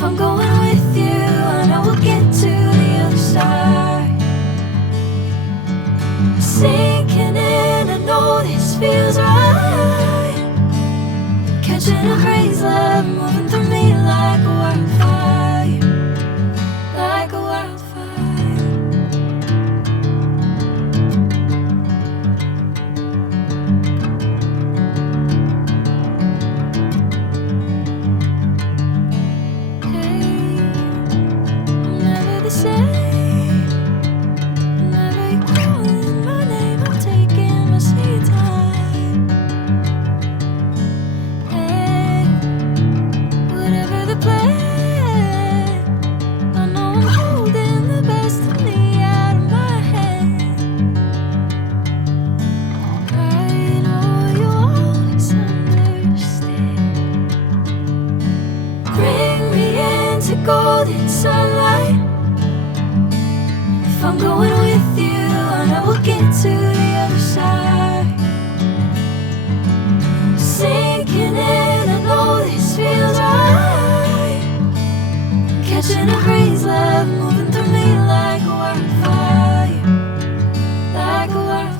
If I'm going with you, I know we'll get to the other side. Sinking in, I know this feels right. Catching a breeze, love moving through me like a wildfire, like a wildfire. Golden sunlight. If I'm going with you, I know we'll get to the other side. Sinking in, I know this feels right. Catching a breeze, love moving through me like a wildfire, like a wildfire.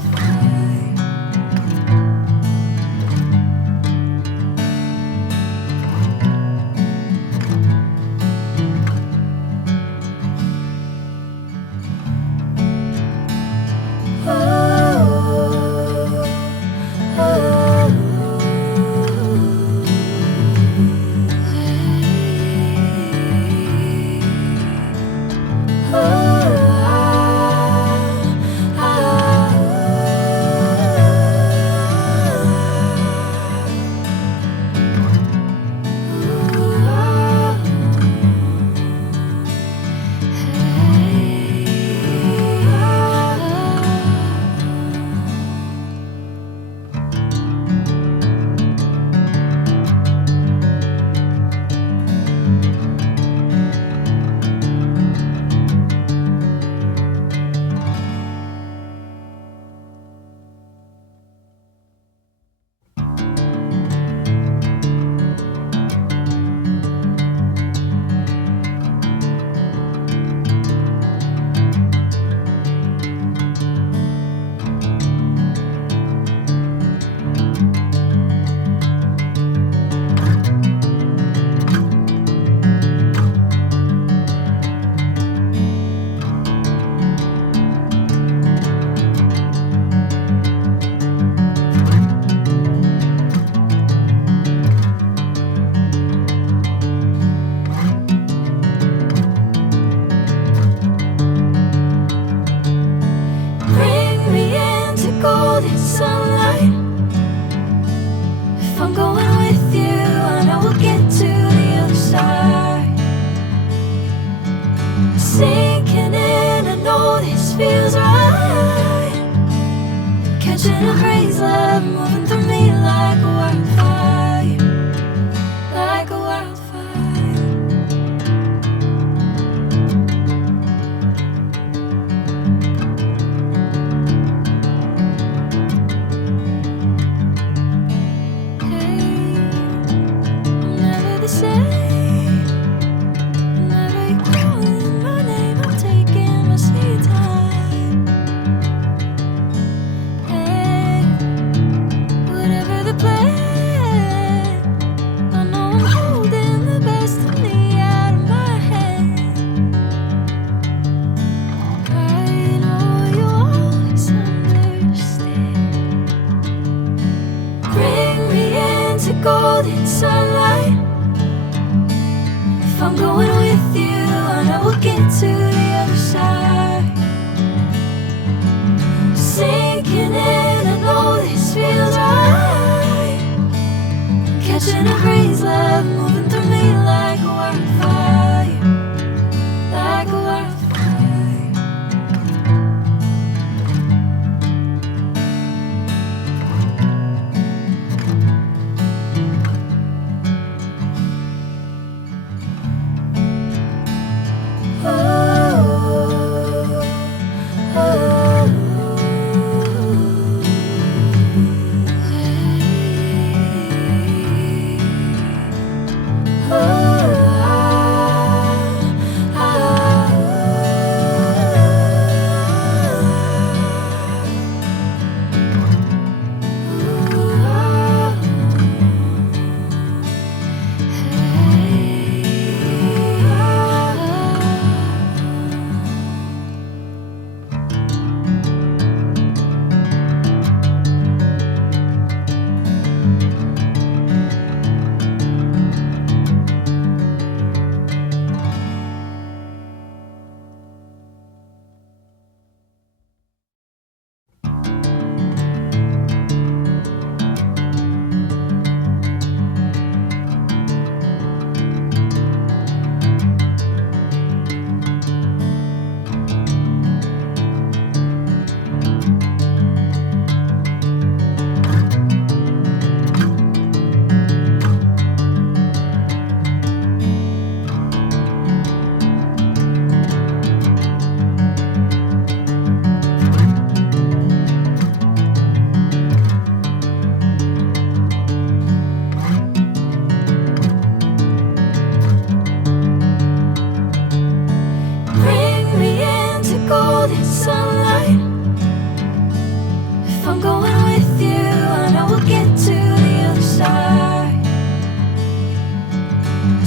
Golden sunlight. If I'm going with you, I know we'll get to the other side. Sinking in, I know this feels right. Catching a breeze, love moving through me like a wildfire, like a wildfire. Golden sunlight. If I'm going with you, I know we'll get to the other side. Sinking in, I know this feels right. Catching a breeze, love moving through me like a wildfire, like a wildfire.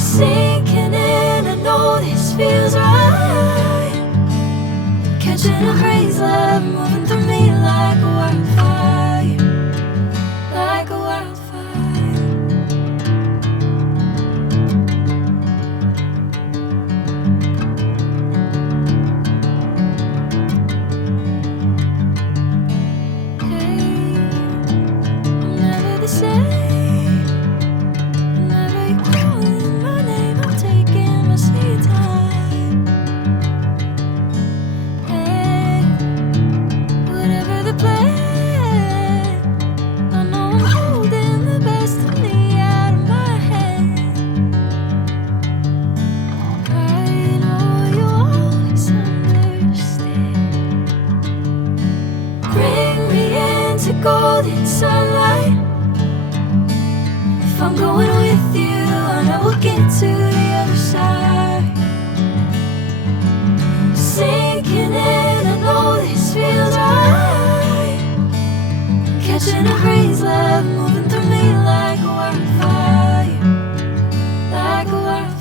Sinking in, I know this feels right. Catching a breeze, love moving through me like a wildfire, like a wildfire. Hey, I'm never the same. Whenever you're calling my name, I'm taking my sweet time. Hey, whatever the plan, I know I'm holding the best of me out of my hand. I know you always understand. Bring me into golden sunlight. If I'm going with you, I know we'll get to the other side. Sinking in, I know this feels right. Catching a breeze, love moving through me like a wildfire, like a wildfire.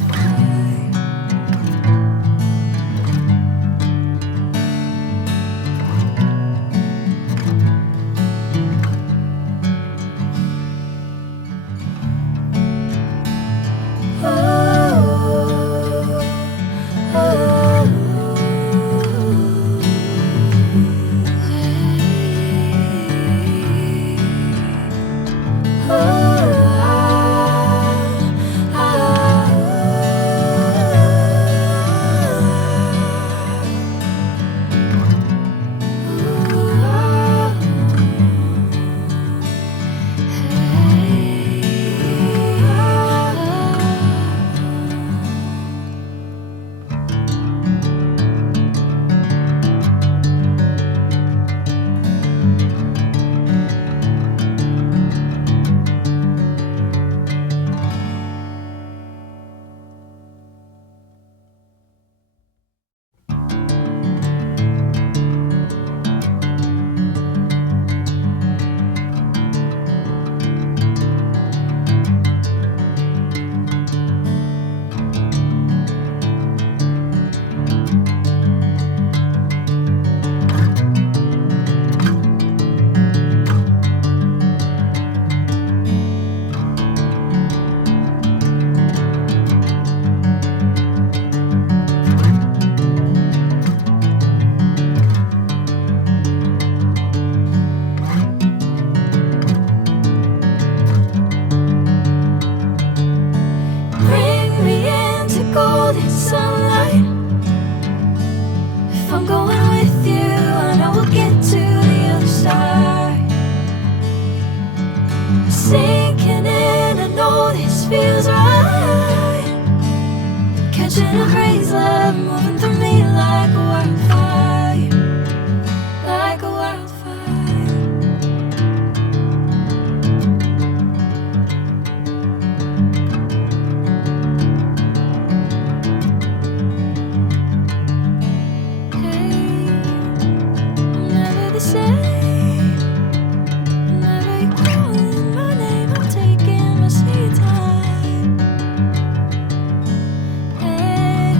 Bring me into golden sunlight. If I'm going with you, I know we'll get to the other side. Sinking in, I know this feels right. Catching a breeze, love moving through me like a wildfire, like a wildfire. Hey, I'm never the same. Whenever you're calling my name, I'm taking my sweet time. Hey,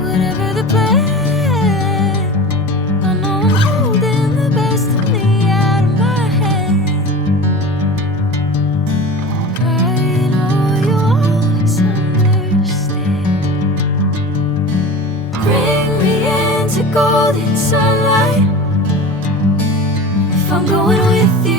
whatever the plan, I know I'm holding the best of me out of my hand. I know you always understand. Bring me into golden sunlight. If I'm going with you,